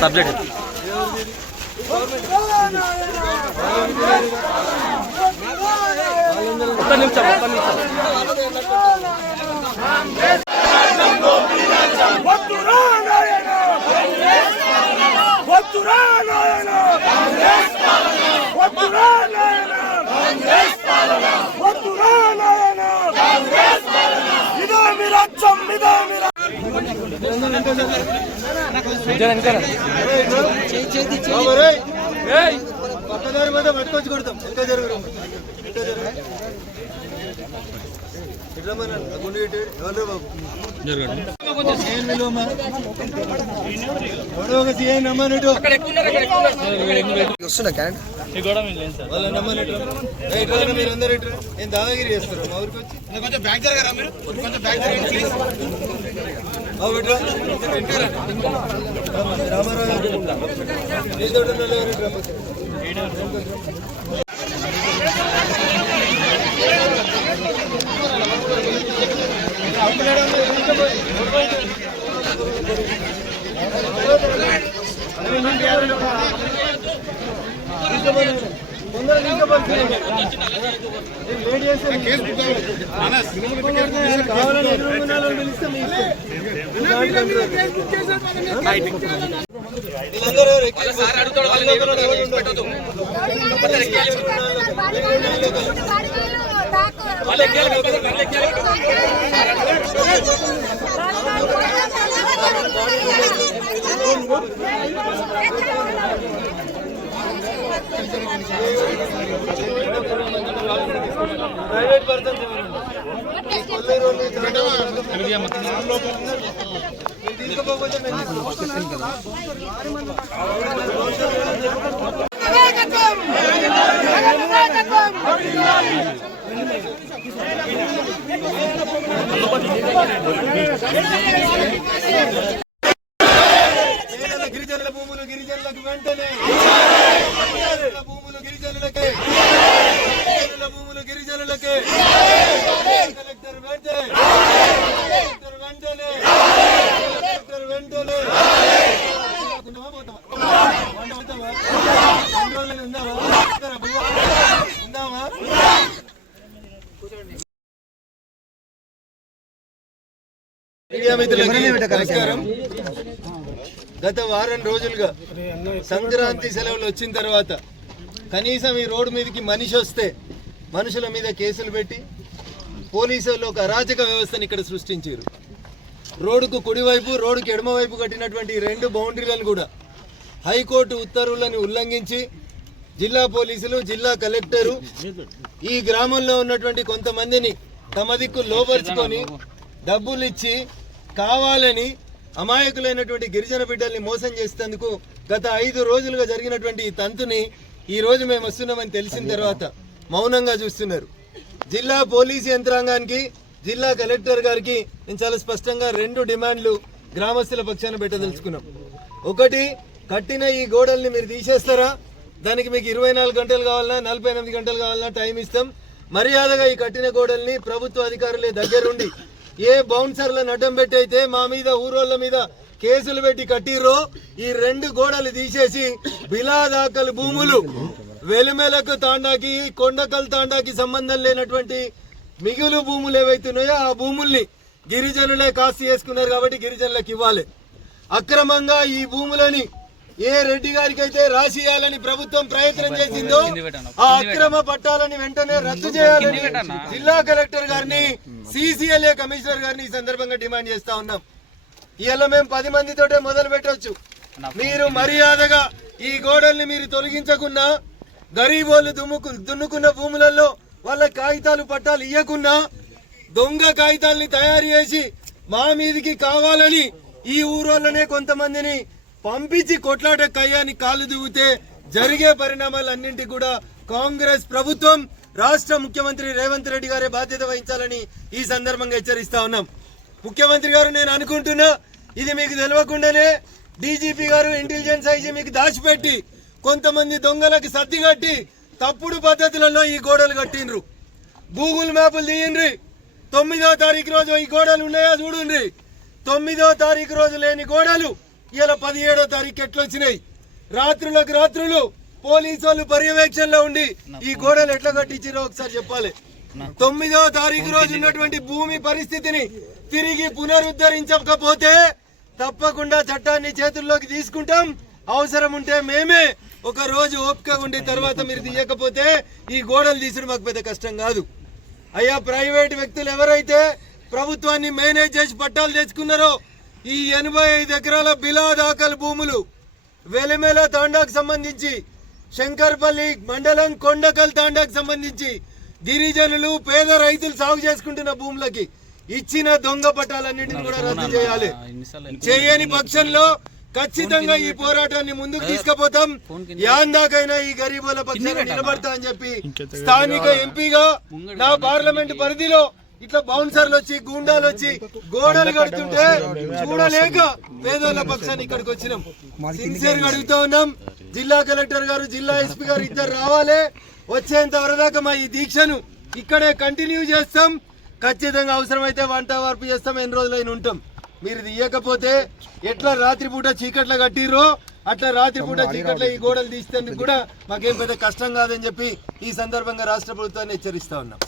Subject ఒక్క నిమిషం పక్కదారి మీద పట్టుకొచ్చి కొడతాం. ఇంకా జరుగురు మీరందరూ ఏం దాదాగిరి చేస్తారు మా ఊరికి వచ్చి కొంచెం బ్యాక్ జరగరా మీరు కొంచెం బ్యాక్ జరగండి ప్రైవేట్ పర్సన్స్ గిరిజనుల భూములు గిరిజనులకు వెంటనే భూములు గిరిజనులకే భూములు గిరిజనులకే కలెక్టర్ వెంటనే వెంటనే ఉందామా మీడియా మిత్రులకి నమస్కారం. గత వారం రోజులుగా సంక్రాంతి సెలవులు వచ్చిన తర్వాత కనీసం ఈ రోడ్డు మీదకి మనిషి వస్తే మనుషుల మీద కేసులు పెట్టి పోలీసులు ఒక అరాచక వ్యవస్థను ఇక్కడ సృష్టించారు. రోడ్డుకు కుడివైపు రోడ్డుకు ఎడమవైపు కట్టినటువంటి రెండు బౌండరీలను కూడా హైకోర్టు ఉత్తర్వులను ఉల్లంఘించి జిల్లా పోలీసులు జిల్లా కలెక్టరు ఈ గ్రామంలో ఉన్నటువంటి కొంతమందిని తమ దిక్కు లోపరుచుకొని డబ్బులు ఇచ్చి కావాలని అమాయకులైనటువంటి గిరిజన బిడ్డల్ని మోసం చేసేందుకు గత 5 రోజులుగా జరిగినటువంటి ఈ తంతుని ఈ రోజు మేము వస్తున్నామని తెలిసిన తర్వాత మౌనంగా చూస్తున్నారు. జిల్లా పోలీసు యంత్రాంగానికి జిల్లా కలెక్టర్ గారికి నేను చాలా స్పష్టంగా 2 డిమాండ్లు గ్రామస్తుల పక్షాన పెట్టదలుచుకున్నాం. ఒకటి, కట్టిన ఈ గోడల్ని మీరు తీసేస్తారా? దానికి మీకు 24 గంటలు కావాలన్నా 48 గంటలు కావాలన్నా టైం ఇస్తాం. మర్యాదగా ఈ కట్టిన గోడల్ని ప్రభుత్వ అధికారులే దగ్గరుండి ఏ బౌన్సర్లను అడ్డం పెట్టి అయితే మా మీద ఊరోళ్ళ మీద కేసులు పెట్టి కట్టిర్రో ఈ 2 గోడలు తీసేసి బిలాదాకల్ భూములు వెలుమెలకు తాండాకి కొండకల్ తాండాకి సంబంధం లేనటువంటి మిగులు భూములు ఏవైతున్నాయో ఆ భూముల్ని గిరిజనులే కాస్త చేసుకున్నారు కాబట్టి గిరిజనులకు ఇవ్వాలి. అక్రమంగా ఈ భూములని ఏ రెడ్డి గారికి అయితే రాసియాలని ప్రభుత్వం ప్రయత్నం చేసిందో ఆ అక్రమ పట్టాలని వెంటనే రద్దు చేయాలని జిల్లా కలెక్టర్ గారిని CCLA కమిషనర్ గారిని ఈ సందర్భంగా డిమాండ్ చేస్తా ఉన్నాం. ఇవాళ మేము 10 మందితోటే మొదలు పెట్టవచ్చు. మీరు మర్యాదగా ఈ గోడల్ని మీరు తొలగించకున్నా, గరీబోళ్ళు దున్నుకున్న భూములలో వాళ్ళ కాగితాలు పట్టాలు ఇయ్యకున్నా, దొంగ కాగితాలని తయారు చేసి మా మీదికి కావాలని ఈ ఊరోళ్ళనే కొంతమందిని పంపించి కొట్లాట కయ్యాని కాలు దిగితే జరిగే పరిణామాలన్నింటి కూడా కాంగ్రెస్ ప్రభుత్వం రాష్ట్ర ముఖ్యమంత్రి రేవంత్ రెడ్డి గారే బాధ్యత వహించాలని ఈ సందర్భంగా హెచ్చరిస్తా ఉన్నాం. ముఖ్యమంత్రి గారు, నేను అనుకుంటున్నా ఇది మీకు తెలియకుండానే DGP గారు ఇంటెలిజెన్స్ ఐజీ మీకు దాచిపెట్టి కొంతమంది దొంగలకు సర్ది కట్టి తప్పుడు పద్ధతులలో ఈ గోడలు కట్టిండ్రు. గూగుల్ మ్యాప్లు తీయండి. 9వ తారీఖు రోజు ఈ గోడలు ఉన్నాయా చూడండి. 9వ తారీఖు రోజు లేని గోడలు ఇలా 17వ తారీఖు ఎట్లా వచ్చినాయి? రాత్రులకు రాత్రులు పోలీసు వాళ్ళు పర్యవేక్షణలో ఉండి ఈ గోడలు ఎట్లా కట్టించారో ఒకసారి చెప్పాలి. 9వ తారీఖు రోజు ఉన్నటువంటి భూమి పరిస్థితిని తిరిగి పునరుద్ధరించకపోతే తప్పకుండా చట్టాన్ని చేతుల్లోకి తీసుకుంటాం. అవసరం ఉంటే మేమే ఒక రోజు ఓపిక ఉండి తర్వాత మీరు తీయకపోతే ఈ గోడలు తీసడం మాకు పెద్ద కష్టం కాదు. అయ్యా, ప్రైవేట్ వ్యక్తులు ఎవరైతే ప్రభుత్వాన్ని మేనేజ్ చేసి పట్టాలు తెచ్చుకున్నారో ఈ 85 ఎకరాల బిలా దాఖలు భూములు వెలిమెల తాండాకు సంబంధించి, శంకర్పల్లి మండలం కొండకల్ తాండాకు సంబంధించి గిరిజనులు పేద రైతులు సాగు చేసుకుంటున్న భూములకి ఇచ్చిన దొంగ పట్టాలన్నింటినీ కూడా రద్దు చేయాలి. చేయని పక్షంలో ఖచ్చితంగా ఈ పోరాటాన్ని ముందుకు తీసుకుపోతాం. యాందాకైనా ఈ గరీబుల పక్షాన నిలబడతా అని చెప్పి స్థానిక ఎంపీగా నా పార్లమెంట్ పరిధిలో ఇట్లా బౌన్సర్లు వచ్చి గూండాలు వచ్చి గోడలు కడుతుంటే చూడలేక పేదోళ్ళ పక్షాన్ని ఇక్కడికి వచ్చినాం. సిన్సియర్ గా అడుగుతా ఉన్నాం. జిల్లా కలెక్టర్ గారు, జిల్లా ఎస్పీ గారు ఇద్దరు రావాలి. వచ్చేంత వరదాకా మా ఈ దీక్షను ఇక్కడే కంటిన్యూ చేస్తాం. ఖచ్చితంగా అవసరమైతే వంట వార్పు చేస్తాం. ఎన్ని రోజులైనా ఉంటాం. మీరు తీయకపోతే ఎట్లా రాత్రిపూట చీకట్ల కట్టిర్రో అట్లా రాత్రిపూట చీకట్ల ఈ గోడలు తీసేందుకు కూడా మాకేం పెద్ద కష్టం కాదని చెప్పి ఈ సందర్భంగా రాష్ట్ర ప్రభుత్వాన్ని హెచ్చరిస్తా ఉన్నాం.